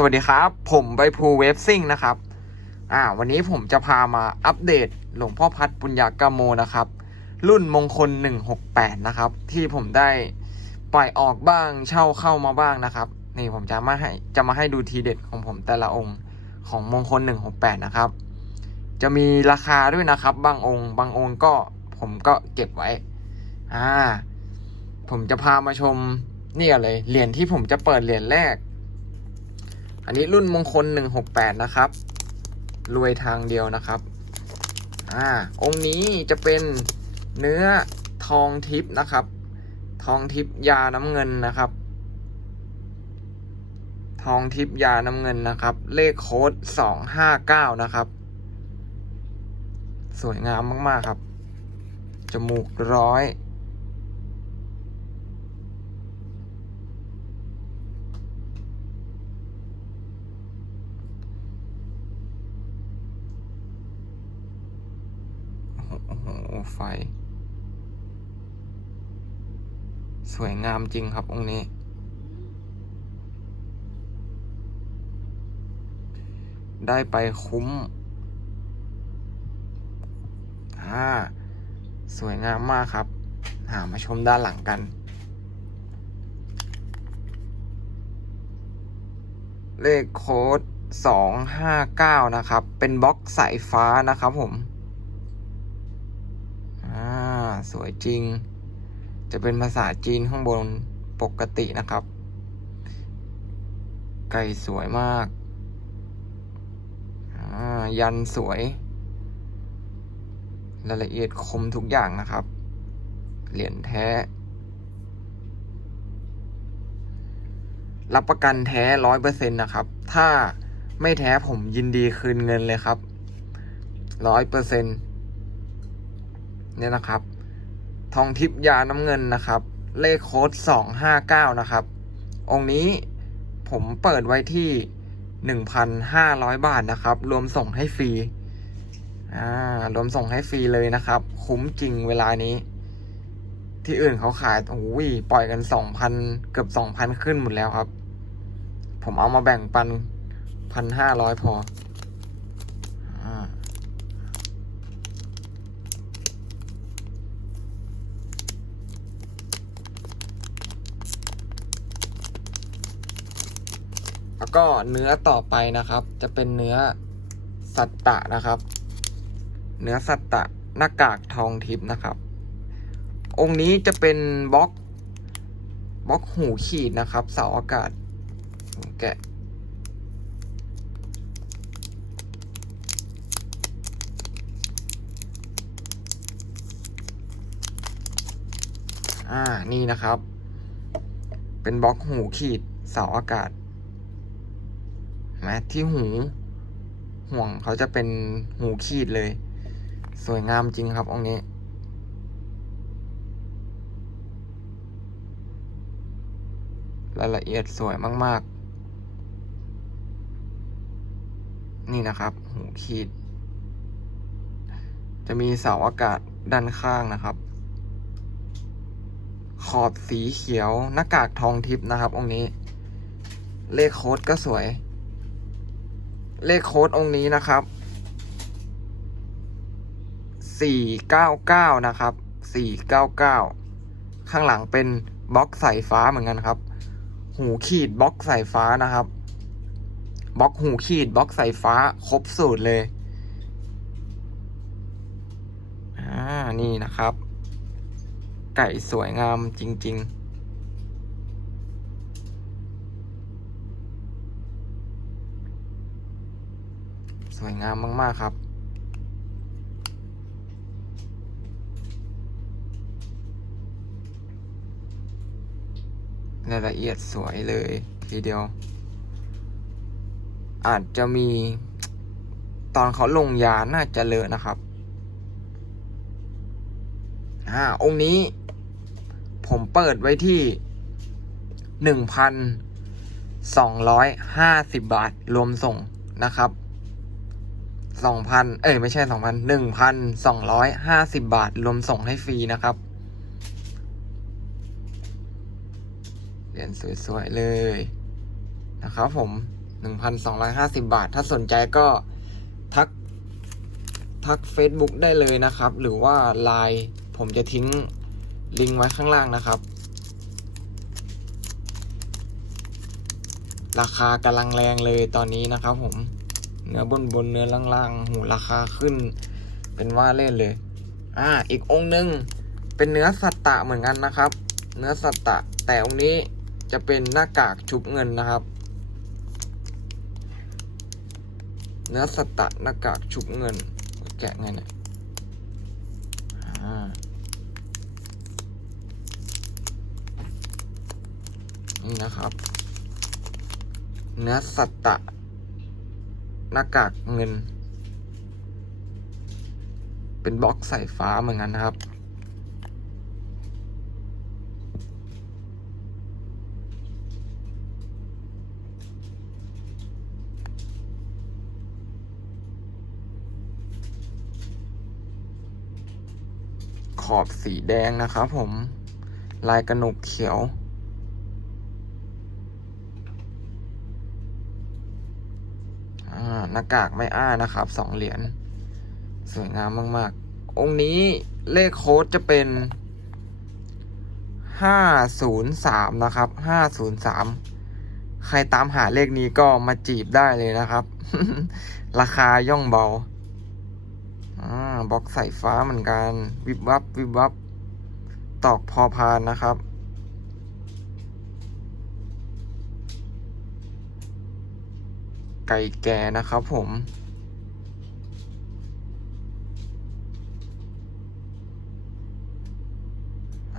สวัสดีครับ ผมใบภูเวฟซิ่งนะครับ อ่า วันนี้ผมจะพามาอัปเดตหลวงพ่อพัดปุญญากาโมนะครับ รุ่นมงคล 168 นะครับ ที่ผมได้ปล่อยออกบ้างเช่าเข้ามาบ้างนะครับ นี่ผมจะมาให้จะมาให้ดูทีเด็ดของผมแต่ละองค์ของมงคล 168 นะครับ จะมีราคาด้วยนะครับ บางองค์ บางองค์ก็ผมก็เก็บไว้ อ่า ผมจะพามาชมเนี่ยเลยเหรียญที่ผมจะเปิดเหรียญแรก อันนี้รุ่นมงคล 168 นะครับ รวยทางเดียวนะครับ อ่า องค์นี้จะเป็นเนื้อทองทิพย์นะครับ ทองทิพย์ยาน้ำเงินนะครับ ทองทิพย์ยาน้ำเงินนะครับ เลขโค้ด 259 นะครับ สวยงามมาก ๆ ครับ จมูกร้อย โอ้โหไฟ สวยงามจริงครับองค์นี้ ได้ไปคุ้มอ่าสวยงามมากครับ หามาชมด้านหลังกันเลขโค้ดสองห้าเก้านะครับ เป็นบล็อกสายฟ้านะครับผม สวยจริง จะเป็นภาษาจีนข้างบนปกตินะครับ ไก่สวยมาก ยันสวยรายละเอียดคมทุกอย่างนะครับ เหรียญแท้ รับประกันแท้ร้อยเปอร์เซ็นต์นะครับ ถ้าไม่แท้ผมยินดีคืนเงินเลยครับร้อยเปอร์เซ็นต์เนี่ยนะครับ ทองทิพยาน้ำเงินนะครับ เลขโค้ดสองห้าเก้านะครับ องค์นี้ผมเปิดไว้ที่หนึ่งพันห้าร้อยบาทนะครับ รวมส่งให้ฟรีอ่ารวมส่งให้ฟรีเลยนะครับ คุ้มจริงเวลานี้ ที่อื่นเขาขายโอ้ยปล่อยกันสองพันเกือบสองพันขึ้นหมดแล้วครับ ผมเอามาแบ่งปันพันห้าร้อยพออา แล้วก็เนื้อต่อไปนะครับ จะเป็นเนื้อสัตตะนะครับ เนื้อสัตตะหน้ากากทองทิพย์นะครับ องค์นี้จะเป็นบล็อกบล็อกหูขีดนะครับ เสาอากาศแกะอ่า นี่นะครับ เป็นบล็อกหูขีดเสาอากาศ มที่หู ห่วงเขาจะเป็นหูขีดเลย สวยงามจริงครับองค์นี้ รายละเอียดสวยมาก ๆ นี่นะครับ หูขีด จะมีเสาอากาศด้านข้างนะครับ ขอบสีเขียวหน้ากากทองทิพย์นะครับองค์นี้ เลขโค้ดก็สวย เลขโค้ดองค์นี้นะครับสี่เก้าเก้านะครับสี่เก้าเก้าข้างหลังเป็นบล็อกสายฟ้าเหมือนกันครับ หูขีดบล็อกสายฟ้านะครับ บล็อกหูขีดบล็อกสายฟ้าครบสูตรเลย อ่า นี่นะครับ ไก่สวยงามจริง ๆ สวยงามมาก ๆ ครับ รายละเอียดสวยเลยทีเดียว อาจจะมี ตอนเขาลงยาน่าจะเลอะนะครับอ่าองค์นี้ ผมเปิดไว้ที่หนึ่งพันสองร้อยห้าสิบบาทรวมส่งนะครับ สองพันเอ้ยไม่ใช่สองพันหนึ่งพันสองร้อยห้าสิบบาท รวมส่งให้ฟรีนะครับ เหรียญสวยๆเลยนะครับผมหนึ่งพันสองร้อยห้าสิบาท ถ้าสนใจก็ทัก ทัก Facebook ได้เลยนะครับ หรือว่า Line ผมจะทิ้งลิงก์ไว้ข้างล่างนะครับ ราคากำลังแรงเลยตอนนี้นะครับผม เนื้อบนบนเนื้อล่างๆหูราคาขึ้น เป็นว่าเล่นเลย อ่า อีกองค์หนึ่งเป็นเนื้อสัตตะเหมือนกันนะครับ เนื้อสัตตะ แต่องค์นี้จะเป็นหน้ากากชุบเงินนะครับ เนื้อสัตตะหน้ากากชุบเงิน แกะไงเนี่ยอ่านี่นะครับ เนื้อสัตตะ หน้ากากเงิน เป็นบล็อกใสายฟ้าเหมือนกันนะครับ ขอบสีแดงนะครับผม ลายกระหนกเขียว อ่าห น้ากากไม่อ้านะครับสองเหรียญสวยงามมากๆ องค์นี้เลขโค้ดจะเป็นห้าศูนย์สามนะครับห้าศูนย์สามใครตามหาเลขนี้ก็มาจีบได้เลยนะครับ ราคาย่องเบาอ่าบล็อกใสายฟ้าเหมือนกัน วิบวับ วิบวับ ตอกพอพานนะครับ ไก่แก่นะครับผม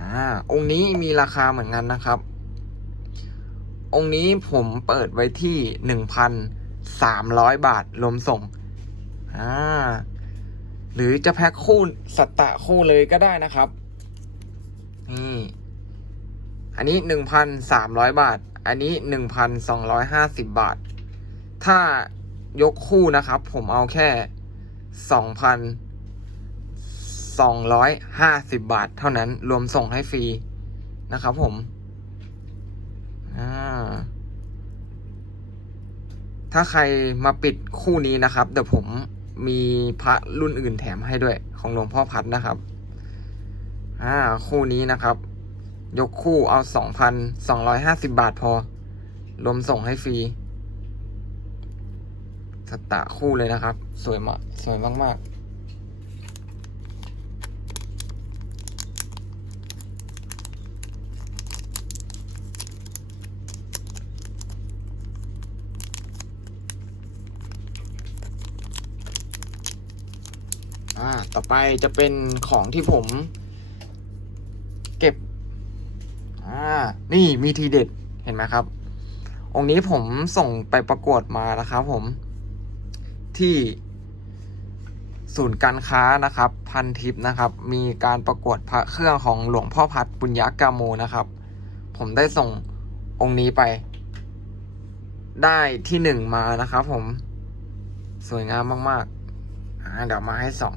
อ่าองค์นี้มีราคาเหมือนกันนะครับ องค์นี้ผมเปิดไว้ที่หนึ่งพันสามร้อยบาทรวมส่ง อ่า หรือจะแพ็คคู่สัตตะคู่เลยก็ได้นะครับ นี่ อันนี้หนึ่งพันสามร้อยบาท อันนี้หนึ่งพันสองร้อยห้าสิบบาท ถ้ายกคู่นะครับ ผมเอาแค่สองพันสองร้อยห้าสิบบาทเท่านั้น รวมส่งให้ฟรีนะครับผม ถ้าใครมาปิดคู่นี้นะครับ เดี๋ยวผมมีพระรุ่นอื่นแถมให้ด้วย ของหลวงพ่อพัดนะครับ อ่า คู่นี้นะครับ ยกคู่เอาสองพันสองร้อยห้าสิบบาทพอ รวมส่งให้ฟรี สตะคู่เลยนะครับ สวยมากสวยมากๆอ่า ต่อไปจะเป็นของที่ผม เก็บ อ่า นี่มีทีเด็ด เห็นไหมครับ องค์นี้ผมส่งไปประกวดมานะครับผม ที่ศูนย์การค้านะครับ พันทิพย์นะครับ มีการประกวดพระเครื่องของหลวงพ่อพัดปุญญากาโมนะครับ ผมได้ส่งองค์นี้ไป ได้ที่หนึ่งมานะครับ ผมสวยงามมากๆอ่าเดี๋ยวมาให้สอง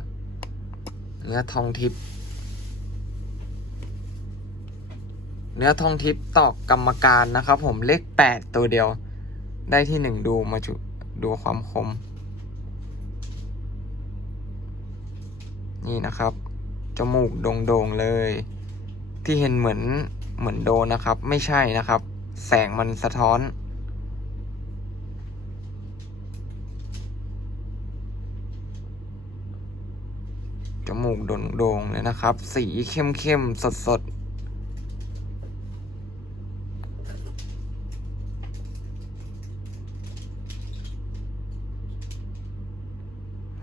เนื้อทองทิพย์เนื้อทองทิพย์ตอกกรรมการนะครับ ผมเลขแปดตัวเดียว ได้ที่หนึ่งดูมาจุดูความคม นี่นะครับ จมูกโด่งๆเลย ที่เห็นเหมือนเหมือนโดนนะครับ ไม่ใช่นะครับ แสงมันสะท้อนจมูกโด่งๆเลยนะครับ สีเข้มๆ สดๆ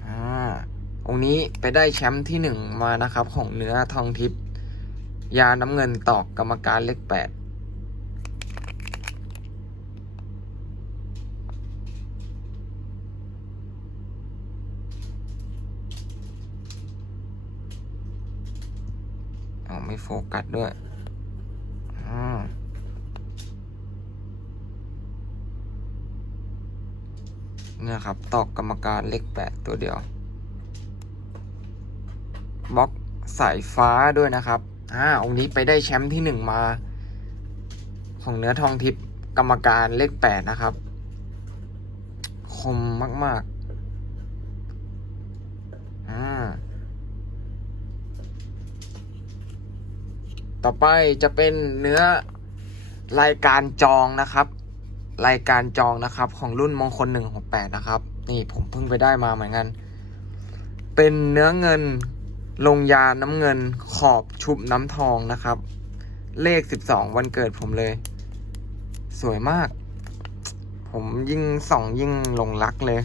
อ่า องค์นี้ ไปได้แชมป์ที่หนึ่งมานะครับ ของเนื้อทองทิพย์ยาน้ำเงินตอกกรรมการเลขแปดเอาไม่โฟกัสด้วยเนี่ยครับ ตอกกรรมการเลขแปดตัวเดียว บล็อกสายฟ้าด้วยนะครับอ่าองค์นี้ไปได้แชมป์ที่หนึ่งมา ของเนื้อทองทิพย์กรรมการเลขแปดนะครับ คมมากๆอ่าต่อไปจะเป็นเนื้อรายการจองนะครับ รายการจองนะครับ ของรุ่นมงคล168นะครับ นี่ผมเพิ่งไปได้มาเหมือนกัน เป็นเนื้อเงิน ลงยาน้ำเงินขอบชุบน้ำทองนะครับ เลข 12 วันเกิดผมเลย สวยมาก ผมยิ่งส่องยิ่งหลงรักเลย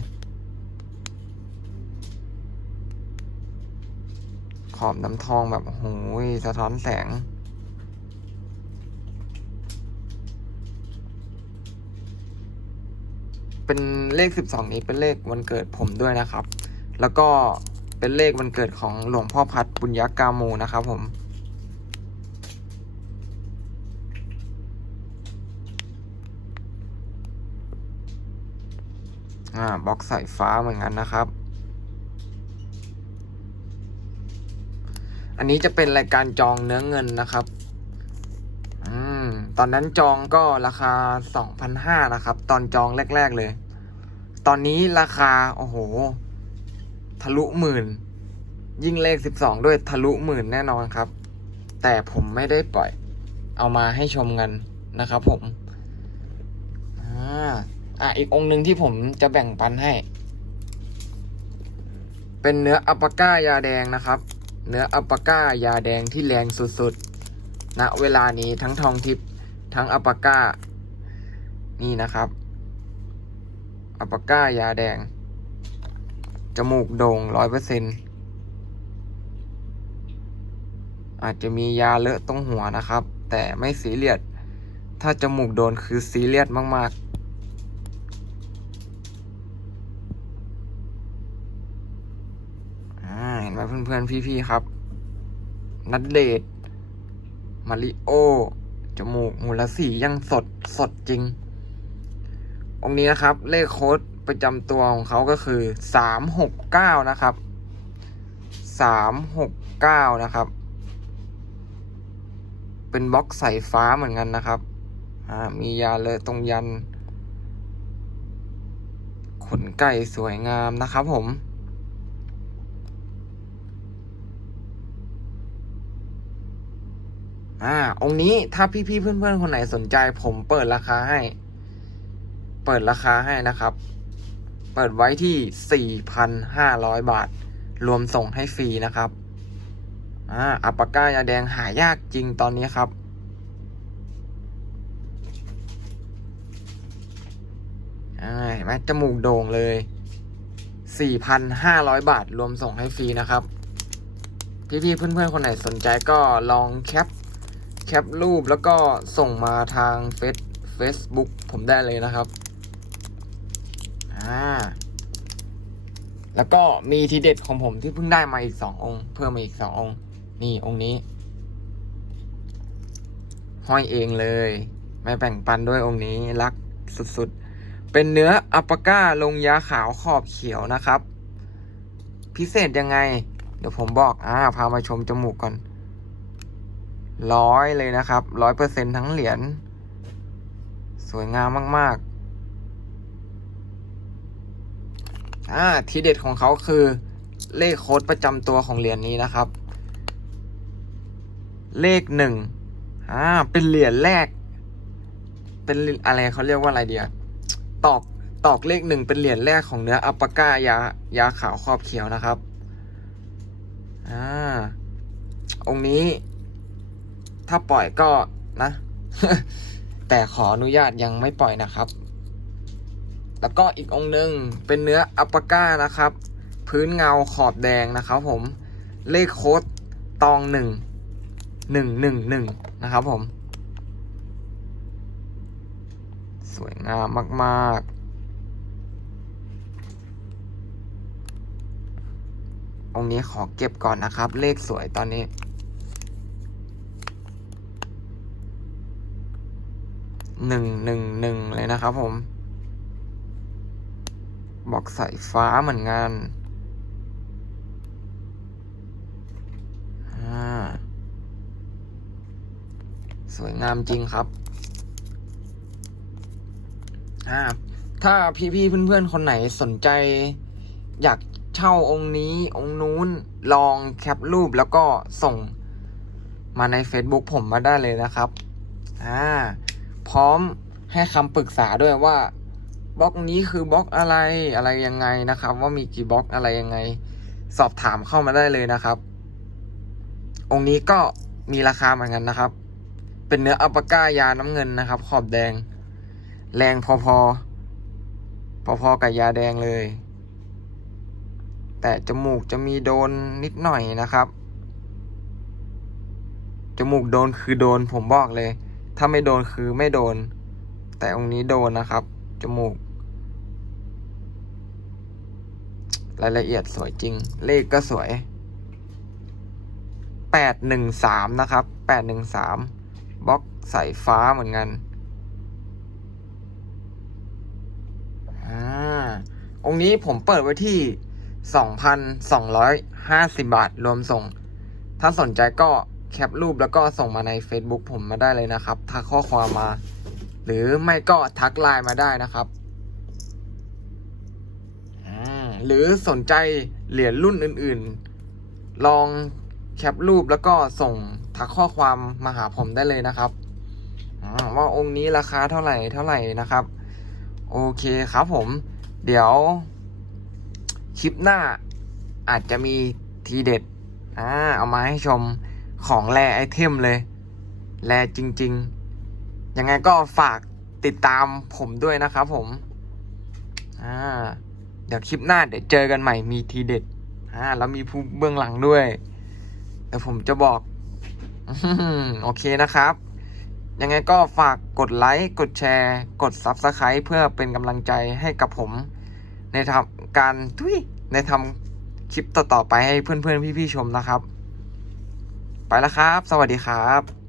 ขอบน้ำทองแบบโอ้โหยสะท้อนแสงเป็นเลข 12 นี้เป็นเลขวันเกิดผมด้วยนะครับ แล้วก็ เป็นเลขวันเกิดของหลวงพ่อพัดบุญยกาโมนะครับผม อ่าบล็อกสายฟ้าเหมือนกันนะครับ อันนี้จะเป็นรายการจองเนื้อเงินนะครับ อืม ตอนนั้นจองก็ราคา2,500นะครับ ตอนจองแรก ๆเลย ตอนนี้ราคา โอ้โหะลุหมื่น ยิ่งเลข12ด้วยทะลุหมื่นแน่นอนครับ แต่ผมไม่ได้ปล่อย เอามาให้ชมกันนะครับผมอ่าอะอีกองค์หนึ่งที่ผมจะแบ่งปันให้ เป็นเนื้ออัปปก้ายาแดงนะครับ เนื้ออัปปก้ายาแดงที่แรงสุดๆณเวลานี้ทั้งทองทิพย์ทั้งอัปปก้า นี่นะครับอัปปก้ายาแดง จมูกโด่งร้อยเปอร์เซ็นอาจจะมียาเลอะตรงหัวนะครับ แต่ไม่ซีเรียสถ้าจมูกโดนคือซีเรียสมาก ๆเห็นไหมเพื่อนๆ พี่ๆ ครับ นัดเดทมาริโอ จมูกมูลสียังสดสดจริง องนี้นะครับ เลขโค้ด ประจำตัวของเขาก็คือสามหกเก้านะครับสามหกเก้านะครับ เป็นบล็อกใส่ฟ้าเหมือนกันนะครับมียาเลยตรงยัน ขนไก่สวยงามนะครับผม อ่า องนี้ถ้าพี่ๆเพื่อนๆ คนไหนสนใจผมเปิดราคาให้ เปิดราคาให้นะครับ เปิดไว้ที่ 4,500 บาท รวมส่งให้ฟรีนะครับ อ่าอัปปาก้ายาแดงหายากจริงตอนนี้ครับ อ่าเห็นไหมจมูกโด่งเลย 4,500 บาท รวมส่งให้ฟรีนะครับ พี่ๆเพื่อนๆ คนไหนสนใจก็ลองแคป แคปรูปแล้วก็ส่งมาทางเฟซ Facebook ผมได้เลยนะครับ อ่า แล้วก็มีทีเด็ดของผมที่เพิ่งได้มาอีกสององค์ เพิ่มมาอีกสององค์ นี่องค์นี้ ห้อยเองเลย ไม่แบ่งปันด้วยองค์นี้รักสุดๆ เป็นเนื้ออัปาก้าลงยาขาวขอบเขียวนะครับ พิเศษยังไง เดี๋ยวผมบอก อ่า พามาชมจมูกก่อน ร้อยเลยนะครับ ร้อยเปอร์เซ็นทั้งเหรียญ สวยงามมาก ๆ อ่าทีเด็ดของเขาคือเลขโค้ดประจำตัวของเหรียญนี้นะครับ เลขหนึ่งอ่าเป็นเหรียญแรก เป็นอะไรเขาเรียกว่าอะไรเดียตอกตอกเลขหนึ่งเป็นเหรียญแรกของเนื้ออัปปาก้ายายาขาวขอบเขียวนะครับอ่าองค์นี้ ถ้าปล่อยก็นะ แต่ขออนุญาตยังไม่ปล่อยนะครับ แล้วก็อีกองค์หนึ่งเป็นเนื้ออัปปก้านะครับ พื้นเงาขอบแดงนะครับผมเลขโค้ดตองหนึ่งหนึ่งหนึ่งหนึ่งนะครับผม สวยงามมาก ๆ องค์นี้ขอเก็บก่อนนะครับ เลขสวยตอนนี้ หนึ่งหนึ่งหนึ่งเลยนะครับผม บอกสายฟ้าเหมือนกันสวยงามจริงครับอ่าถ้าพี่ๆเพื่อนๆ คนไหนสนใจ อยากเช่าองค์นี้องค์นู้นลองแคปรูปแล้วก็ส่งมาใน Facebook ผมมาได้เลยนะครับ อ่า พร้อมให้คำปรึกษาด้วยว่า บล็อกนี้คือบล็อกอะไรอะไรยังไงนะครับ ว่ามีกี่บล็อกอะไรยังไง สอบถามเข้ามาได้เลยนะครับ องค์นี้ก็มีราคาเหมือนกันนะครับ เป็นเนื้ออัปปก้ายาน้ำเงินนะครับ ขอบแดง แรงพอพอพอพอๆกับยาแดงเลย แต่จมูกจะมีโดนนิดหน่อยนะครับจมูกโดนคือโดนผมบอกเลย ถ้าไม่โดนคือไม่โดน แต่องค์นี้โดนนะครับ จมูก รายละเอียดสวยจริง เลขก็สวยแปดหนึ่งสามนะครับแปดหนึ่งสามบล็อกสายฟ้าเหมือนกันอ่าองค์นี้ผมเปิดไว้ที่สองพันสองร้อยห้าสิบาท รวมส่ง ถ้าสนใจก็แคปรูปแล้วก็ส่งมาใน Facebook ผมมาได้เลยนะครับ ทักข้อความมา หรือไม่ก็ทักไลน์มาได้นะครับ หรือสนใจเหรียญรุ่นอื่นๆ ลองแคปรูปแล้วก็ส่งทักข้อความมาหาผมได้เลยนะครับ ว่าองค์นี้ราคาเท่าไหร่เท่าไหร่นะครับ โอเคครับผม เดี๋ยว คลิปหน้าอาจจะมีทีเด็ดอ่าเอามาให้ชมของแรไอเทมเลย แรจริง ๆ ยังไงก็ฝากติดตามผมด้วยนะครับผม อ่า เดี๋ยวคลิปหน้าเดี๋ยวเจอกันใหม่มีทีเด็ดอ่าแล้วมีผู้เบื้องหลังด้วยเดี๋ยวผมจะบอกโอเคนะครับ ยังไงก็ฝากกดไลค์ กดแชร์ กด Subscribe เพื่อเป็นกำลังใจให้กับผม ในทำการทุยในทำคลิปต่อๆไปให้เพื่อนๆ พี่ๆ ชมนะครับ ไปแล้วครับ สวัสดีครับ